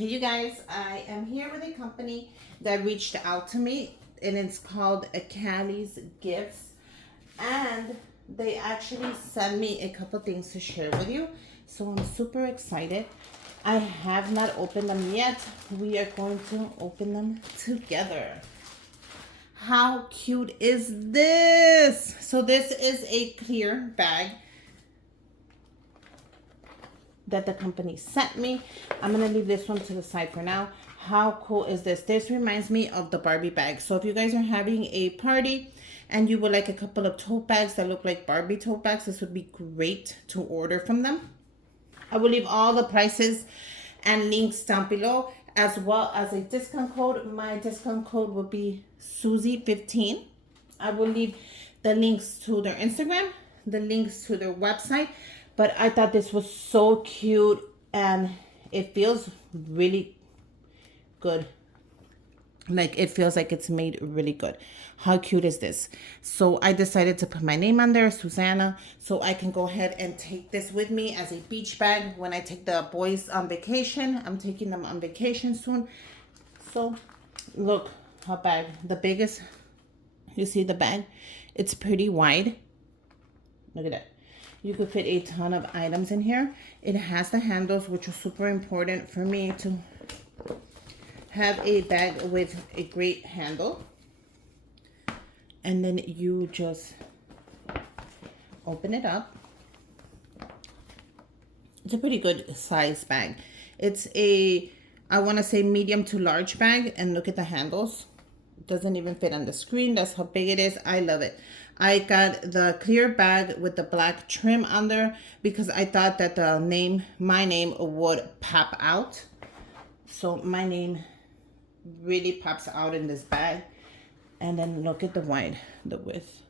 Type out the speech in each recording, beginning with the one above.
Hey you guys, I am here with a company that reached out to me and it's called Calliegifts, and they actually sent me a couple things to share with you. So I'm super excited. I have not opened them yet. We are going to open them together. How cute is this? So this is a clear bag that the company sent me. I'm gonna leave this one to the side for now. How cool is this? This reminds me of the Barbie bag. So if you guys are having a party and you would like a couple of tote bags that look like Barbie tote bags, this would be great to order from them. I will leave all the prices and links down below, as well as a discount code. My discount code will be Susie15. I will leave the links to their Instagram, the links to their website. But I thought this was so cute and it feels really good. Like it feels like it's made really good. How cute is this? So I decided to put my name on there, Susanna, so I can go ahead and take this with me as a beach bag when I take the boys on vacation. I'm taking them on vacation soon. So look how bag, the biggest, you see the bag? It's pretty wide. Look at that. You could fit a ton of items in here. It has the handles, which is super important for me to have a bag with a great handle. And then you just open it up. It's a pretty good size bag. It's a, I want to say medium to large bag, and look at the handles. It doesn't even fit on the screen. That's how big it is. I love it. I got the clear bag with the black trim on there because I thought that the name, my name would pop out. So my name really pops out in this bag. And then look at the wide, the width.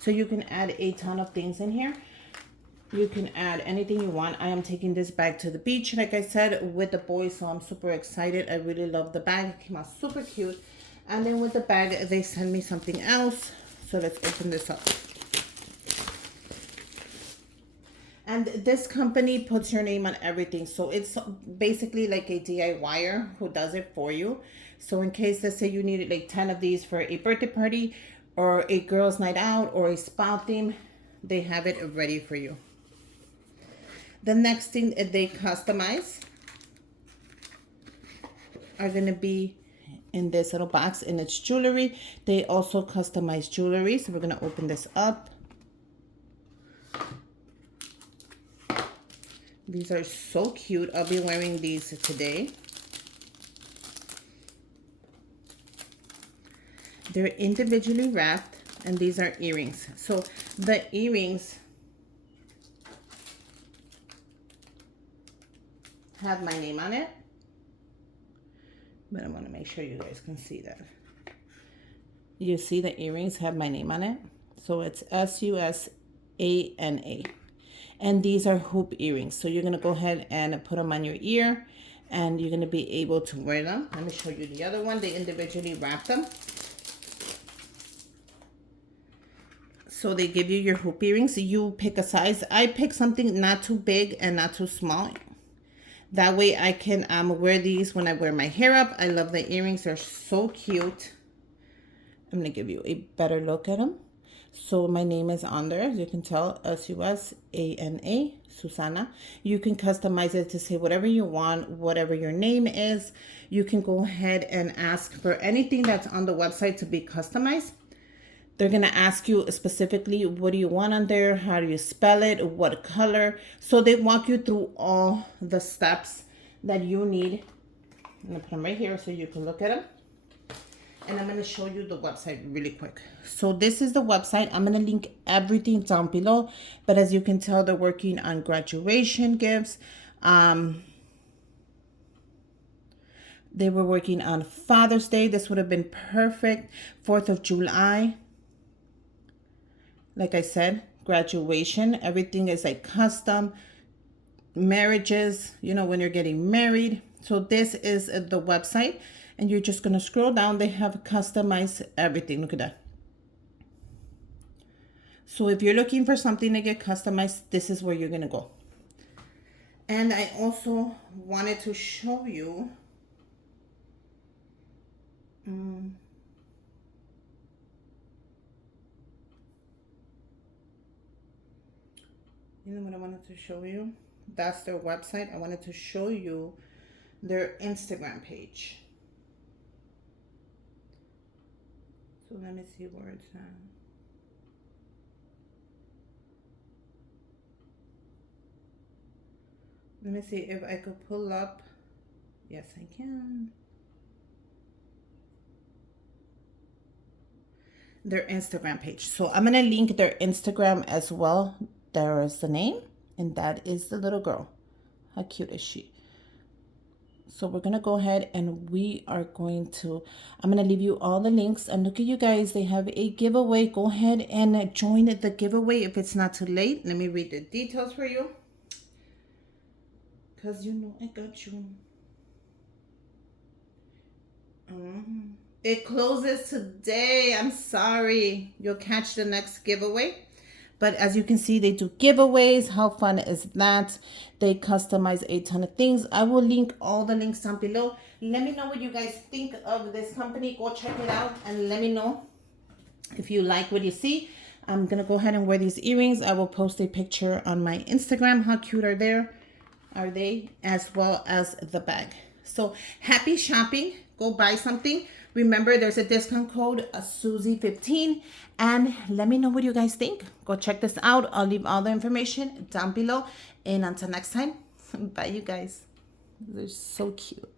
So you can add a ton of things in here. You can add anything you want. I am taking this bag to the beach, like I said, with the boys, so I'm super excited. I really love the bag. It came out super cute. And then with the bag, they send me something else. So let's open this up. And this company puts your name on everything. So it's basically like a DIYer who does it for you. So in case, let's say you needed like 10 of these for a birthday party or a girls' night out or a spa theme, they have it ready for you. The next thing they customize are going to be in this little box, and it's jewelry. They also customize jewelry. So we're going to open this up. These are so cute. I'll be wearing these today. They're individually wrapped, and these are earrings. So the earrings have my name on it, but I want to make sure you guys can see that. You see the earrings have my name on it. So it's Susana. And these are hoop earrings. So you're going to go ahead and put them on your ear, and you're going to be able to wear them. Let me show you the other one. They individually wrap them. So they give you your hoop earrings. You pick a size. I pick something not too big and not too small. That way I can wear these when I wear my hair up. I love the earrings. They're so cute. I'm going to give you a better look at them. So my name is on there, as you can tell, Susana, Susana. You can customize it to say whatever you want, whatever your name is. You can go ahead and ask for anything that's on the website to be customized. They're going to ask you specifically, what do you want on there? How do you spell it? What color? So they walk you through all the steps that you need. I'm going to put them right here so you can look at them. And I'm going to show you the website really quick. So this is the website. I'm going to link everything down below. But as you can tell, they're working on graduation gifts. They were working on Father's Day. This would have been perfect. 4th of July. Like I said, graduation. Everything is like custom. Marriages, you know, when you're getting married. So this is the website. And you're just going to scroll down. They have customized everything. Look at that. So if you're looking for something to get customized, this is where you're going to go. And I also wanted to show you you know what I wanted to show you? That's their website. I wanted to show you their Instagram page. So let me see where it's at. Let me see if I could pull up. Yes, I can. Their Instagram page. So I'm going to link their Instagram as well. There is the name, and that is the little girl. How cute is she? So we're going to go ahead and I'm going to leave you all the links. And look at you guys, they have a giveaway. Go ahead and join the giveaway if it's not too late. Let me read the details for you, because you know I got you. It closes today. I'm sorry. You'll catch the next giveaway. But as you can see, they do giveaways. How fun is that? They customize a ton of things. I will link all the links down below. Let me know what you guys think of this company. Go check it out and let me know if you like what you see. I'm going to go ahead and wear these earrings. I will post a picture on my Instagram. How cute are they? As well as the bag. So happy shopping. Go buy something. Remember, there's a discount code, Susie15. And let me know what you guys think. Go check this out. I'll leave all the information down below. And until next time, bye, you guys. They're so cute.